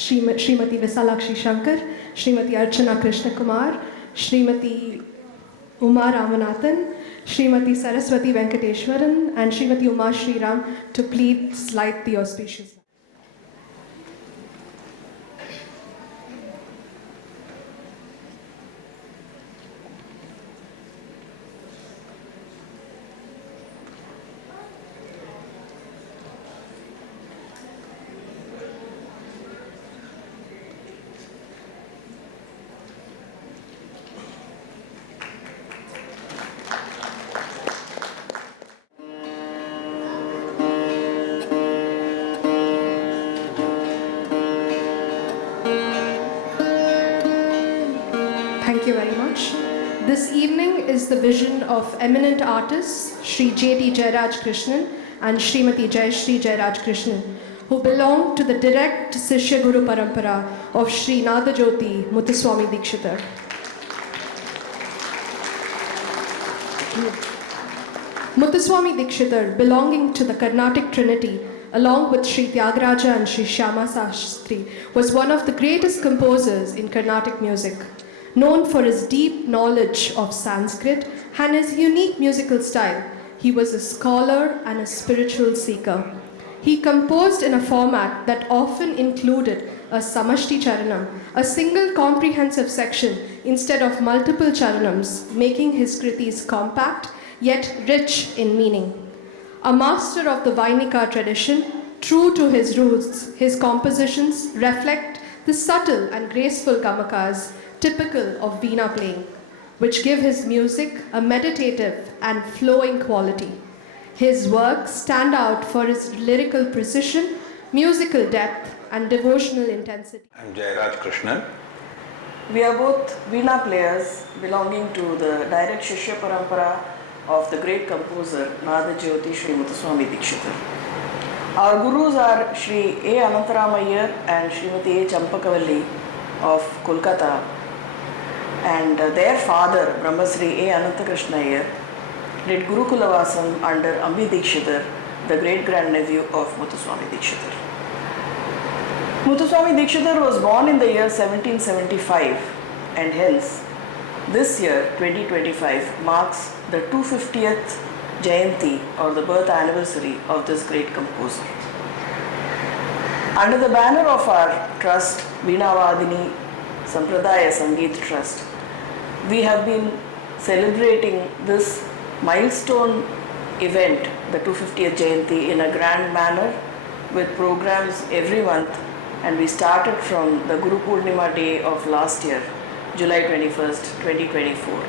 Srimati Visalakshi Shankar, Srimati Archana Krishna Kumar, Srimati Uma Ramanathan, Srimati Saraswati Venkateshwaran, and Srimati Uma Sriram to please light the auspicious. Thank you very much. This evening is the vision of eminent artists Shri J.T. Jeyaraj Krishnan and Srimati Jayashri Jeyaraj Krishnan, who belong to the direct Sishya Guru Parampara of Shri Nadajoti Muthuswami Dikshitar. Muthuswami Dikshitar, belonging to the Carnatic Trinity, along with Sri Tyagaraja and Sri Shyama Sastri, was one of the greatest composers in Carnatic music. Known for his deep knowledge of Sanskrit and his unique musical style, he was a scholar and a spiritual seeker. He composed in a format that often included a Samashti Charanam, a single comprehensive section instead of multiple Charanams, making his kritis compact yet rich in meaning. A master of the Vainika tradition, true to his roots, his compositions reflect the subtle and graceful gamakas typical of Veena playing, which give his music a meditative and flowing quality. His works stand out for his lyrical precision, musical depth, and devotional intensity. I'm Jeyaraj Krishnan. We are both Veena players belonging to the direct Shishya Parampara of the great composer Nadajyoti Shri Muthuswami Dikshitar. Our gurus are Shri A. Anantaramayar and Srimati A. Champakavalli of Kolkata, and their father, Brahmasri A. Anantakrishna Iyer, did Gurukulavasam under Ambi Dikshitar, the great-grandnephew of Muthuswami Dikshitar. Muthuswami Dikshitar was born in the year 1775, and hence this year, 2025, marks the 250th Jayanti, or the birth anniversary of this great composer. Under the banner of our trust, Veenavaadhini Sampradaya Sangeet Trust, we have been celebrating this milestone event, the 250th Jayanti, in a grand manner with programs every month, and we started from the Guru Purnima day of last year, July 21st, 2024.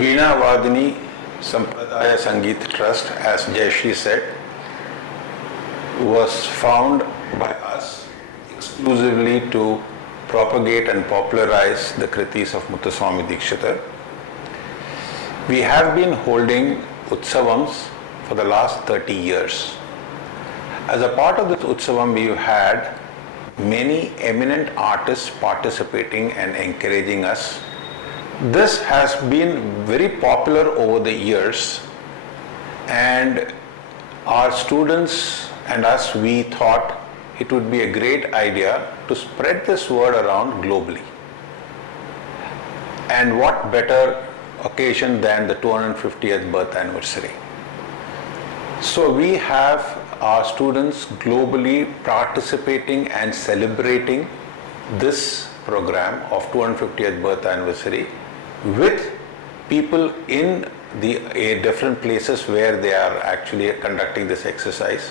Veenavaadhini Sampradaya Sangeet Trust, as Jayashri said, was found by us exclusively to propagate and popularize the kritis of Muthuswami Dikshitar. We have been holding Utsavams for the last 30 years. As a part of this Utsavam, we've had many eminent artists participating and encouraging us. This has been very popular over the years, and our students and us, we thought it would be a great idea to spread this word around globally. And what better occasion than the 250th birth anniversary. So we have our students globally participating and celebrating this program of 250th birth anniversary with people in the different places where they are actually conducting this exercise.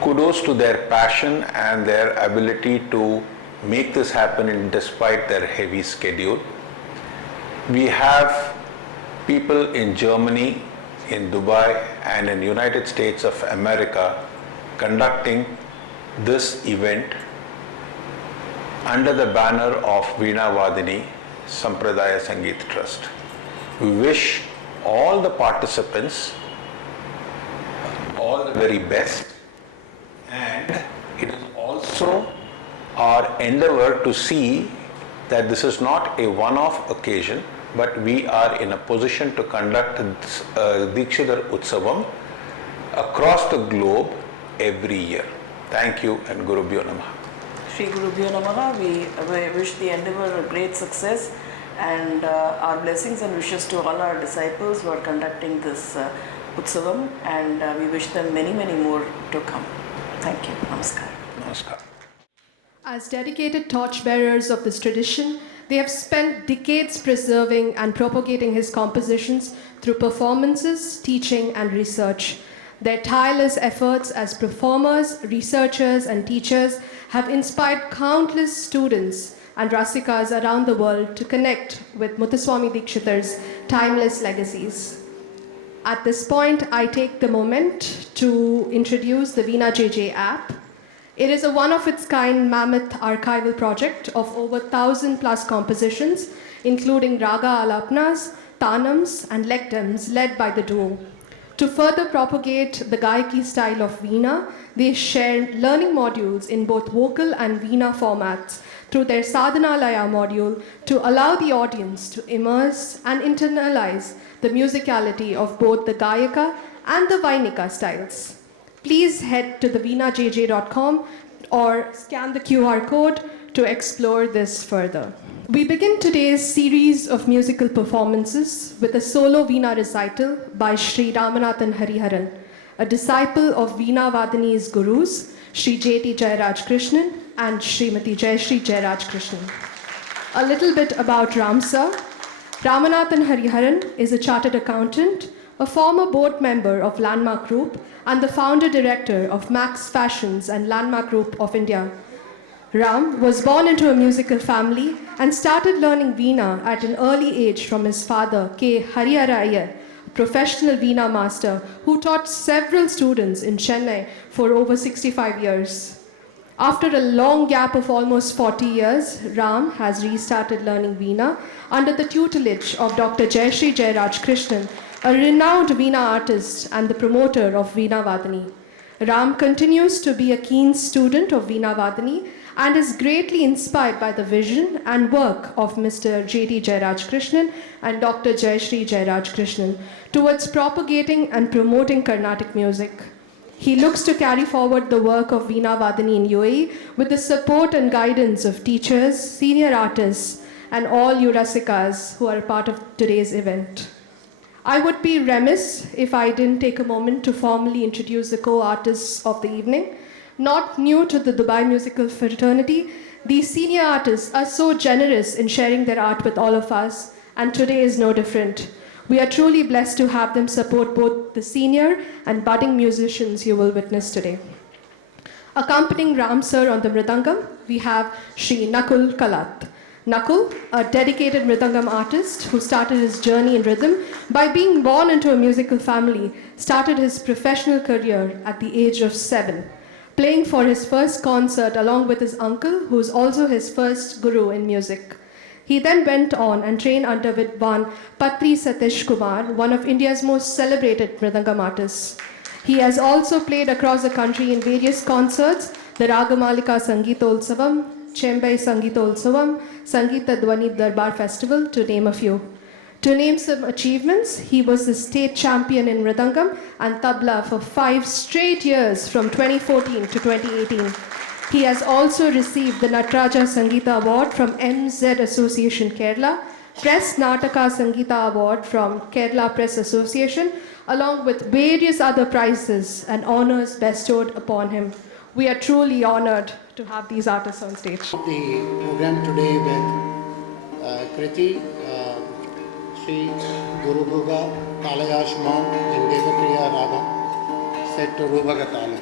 Kudos to their passion and their ability to make this happen despite their heavy schedule. We have people in Germany, in Dubai, and in United States of America conducting this event under the banner of Veenavaadhini Sampradaya Sangeet Trust. We wish all the participants all the very best, and it is also our endeavor to see that this is not a one-off occasion, but we are in a position to conduct Dikshitar Utsavam across the globe every year. Thank you and Gurubhyo Namaha. Shri Gurubhyo Namaha, we wish the endeavor a great success, and our blessings and wishes to all our disciples who are conducting this Utsavam, and we wish them many, many more to come. Thank you. Namaskar. Namaskar. As dedicated torchbearers of this tradition, they have spent decades preserving and propagating his compositions through performances, teaching, and research. Their tireless efforts as performers, researchers, and teachers have inspired countless students and rasikas around the world to connect with Muthuswami Dikshitar's timeless legacies. At this point, I take the moment to introduce the Veena JJ app. It is a one-of-its-kind mammoth archival project of over 1,000+ compositions, including raga alapnas, tanams, and lekdams led by the duo. To further propagate the Gayaki style of Veena, they share learning modules in both vocal and Veena formats through their Sadhanalaya module to allow the audience to immerse and internalize the musicality of both the Gayaka and the Vainika styles. Please head to theveenajj.com or scan the QR code to explore this further. We begin today's series of musical performances with a solo Veena recital by Shri Ramanathan Hariharan, a disciple of Veenavaadhini's gurus, Shri Jayanthi Jayaraj Krishnan and Srimati Jayashri Jeyaraj Krishnan. A little bit about Ram sir. Ramanathan Hariharan is a chartered accountant, a former board member of Landmark Group, and the founder-director of Max Fashions and Landmark Group of India. Ram was born into a musical family and started learning Veena at an early age from his father, K. Harihara Iyer, a professional Veena master who taught several students in Chennai for over 65 years. After a long gap of almost 40 years, Ram has restarted learning Veena under the tutelage of Dr. Jayashri Jeyaraj Krishnan, a renowned Veena artist and the promoter of Veenavaadhini. Ram continues to be a keen student of Veenavaadhini and is greatly inspired by the vision and work of Mr. J.T. Jeyaraj Krishnan and Dr. Jayashri Jeyaraj Krishnan towards propagating and promoting Carnatic music. He looks to carry forward the work of Veenavaadhini in UAE with the support and guidance of teachers, senior artists, and all you rasikas who are a part of today's event. I would be remiss if I didn't take a moment to formally introduce the co-artists of the evening. Not new to the Dubai musical fraternity, these senior artists are so generous in sharing their art with all of us, and today is no different. We are truly blessed to have them support both the senior and budding musicians you will witness today. Accompanying Ram sir on the Mridangam, we have Shri Nakul Kallat. Nakul, a dedicated Mridangam artist who started his journey in rhythm by being born into a musical family, started his professional career at the age of 7. Playing for his first concert along with his uncle, who is also his first guru in music. He then went on and trained under Vidwan Patri Satish Kumar, one of India's most celebrated Mridangam artists. He has also played across the country in various concerts, the Ragamalika Sangeetolsavam, Chembai Sangeetolsavam, Sangeeta Dwani Darbar Festival, to name a few. To name some achievements, he was the state champion in Mridangam and Tabla for 5 straight years from 2014 to 2018. He has also received the Nataraja Sangeeta Award from MZ Association Kerala, Press Nataka Sangeeta Award from Kerala Press Association, along with various other prizes and honors bestowed upon him. We are truly honored to have these artists on stage. The program today with Kriti, Sri Guru Bhuga Kalayashma in Devakriya Raga, set to Rubagatala.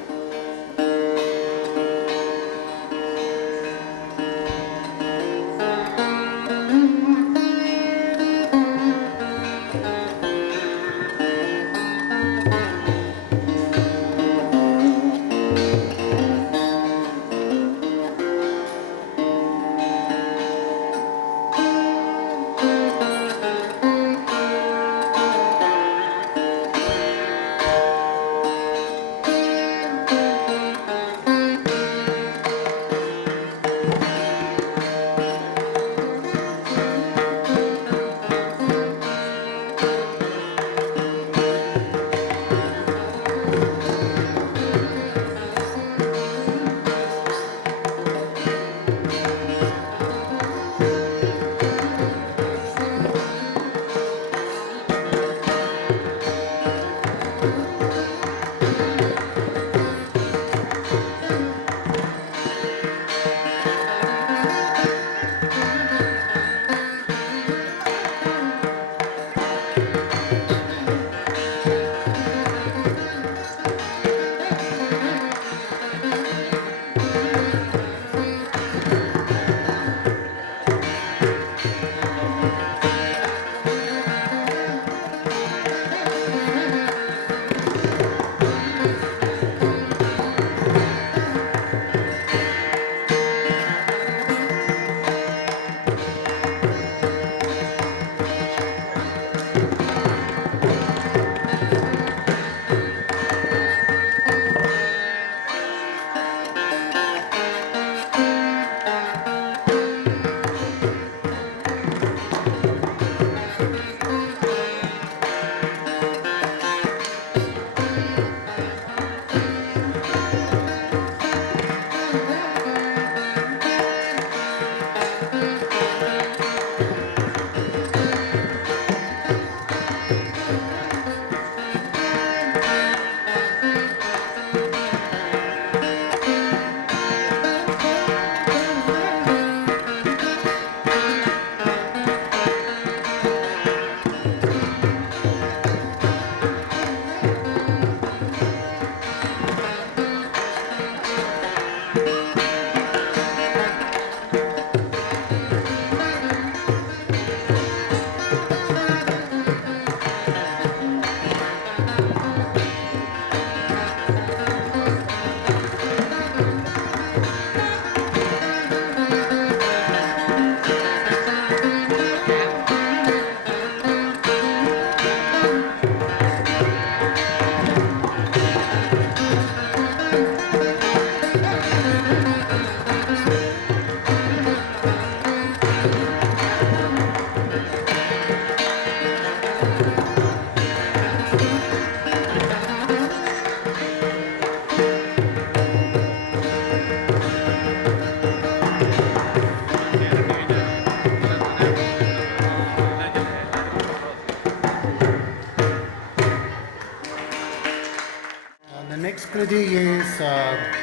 The next kriti is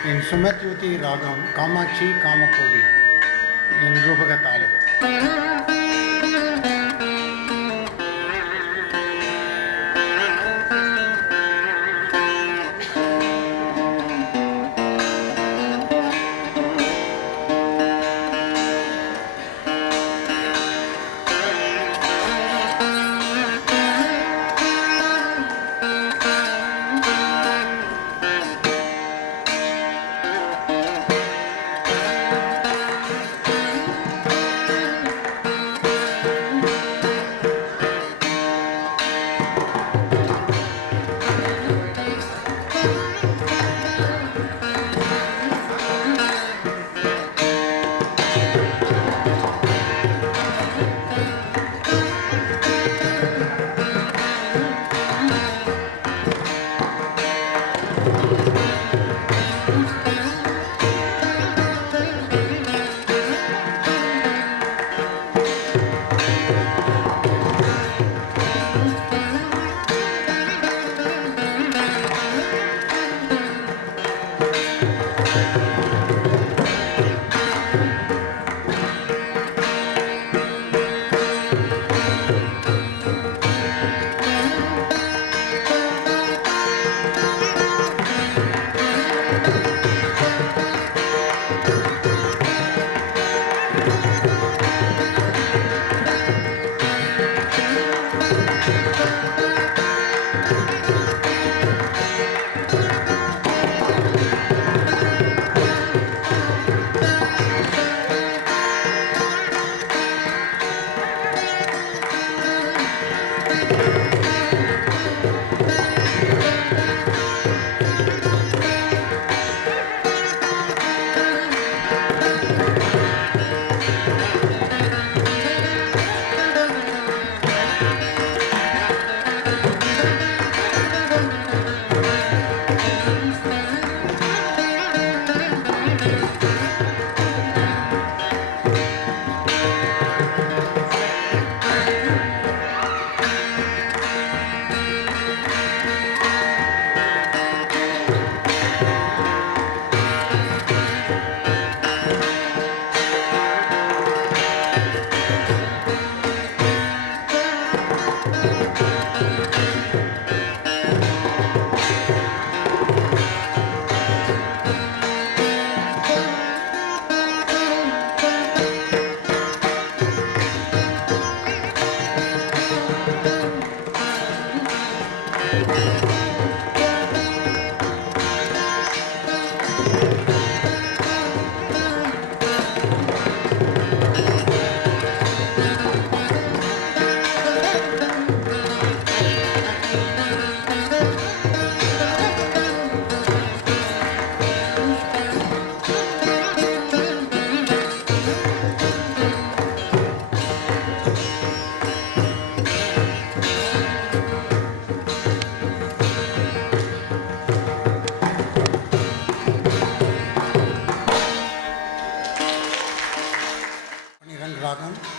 in Sumatyuti Ragam, Kamachi Kamakodi in Rupaga Talam.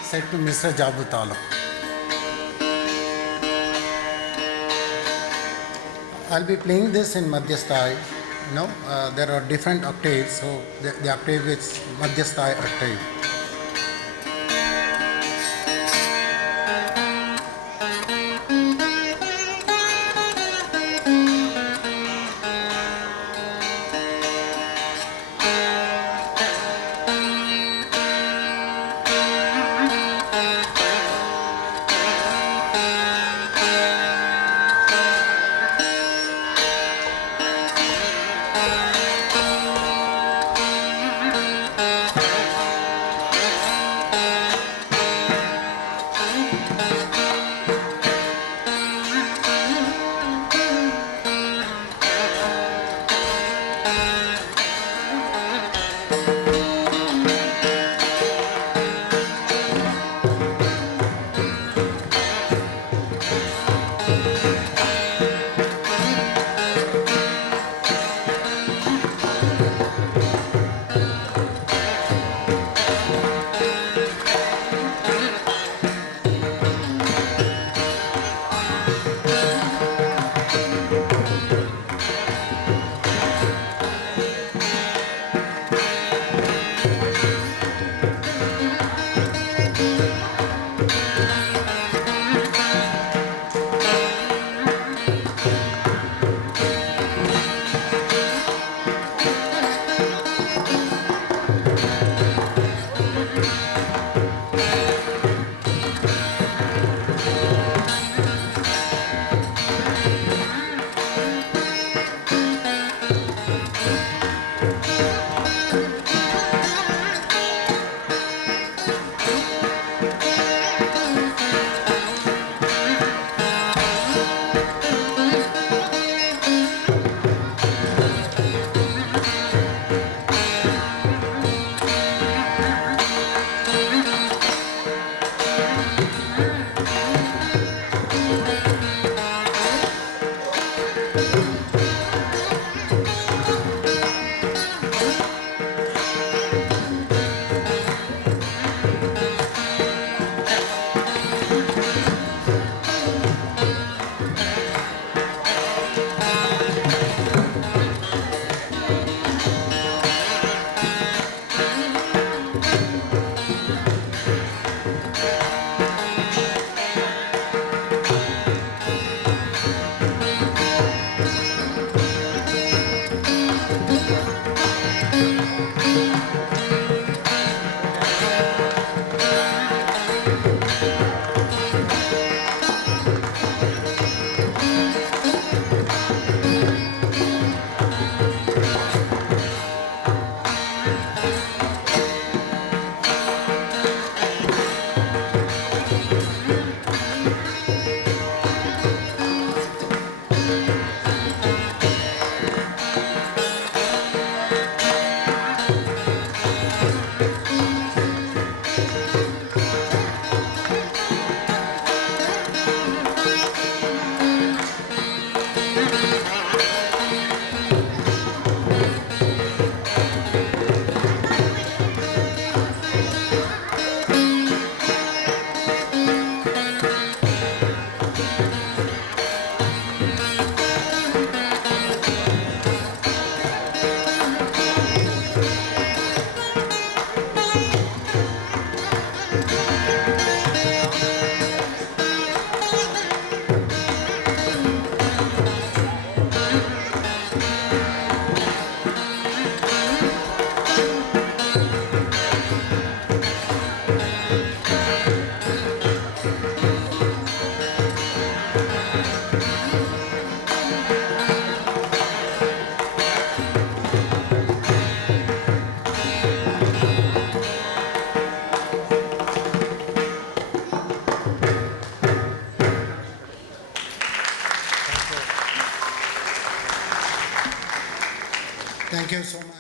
Set to Mr. Jabutalam. I'll be playing this in Madhyasthai. There are different octaves, so the octave is Madhyasthai octave. Thank you so much.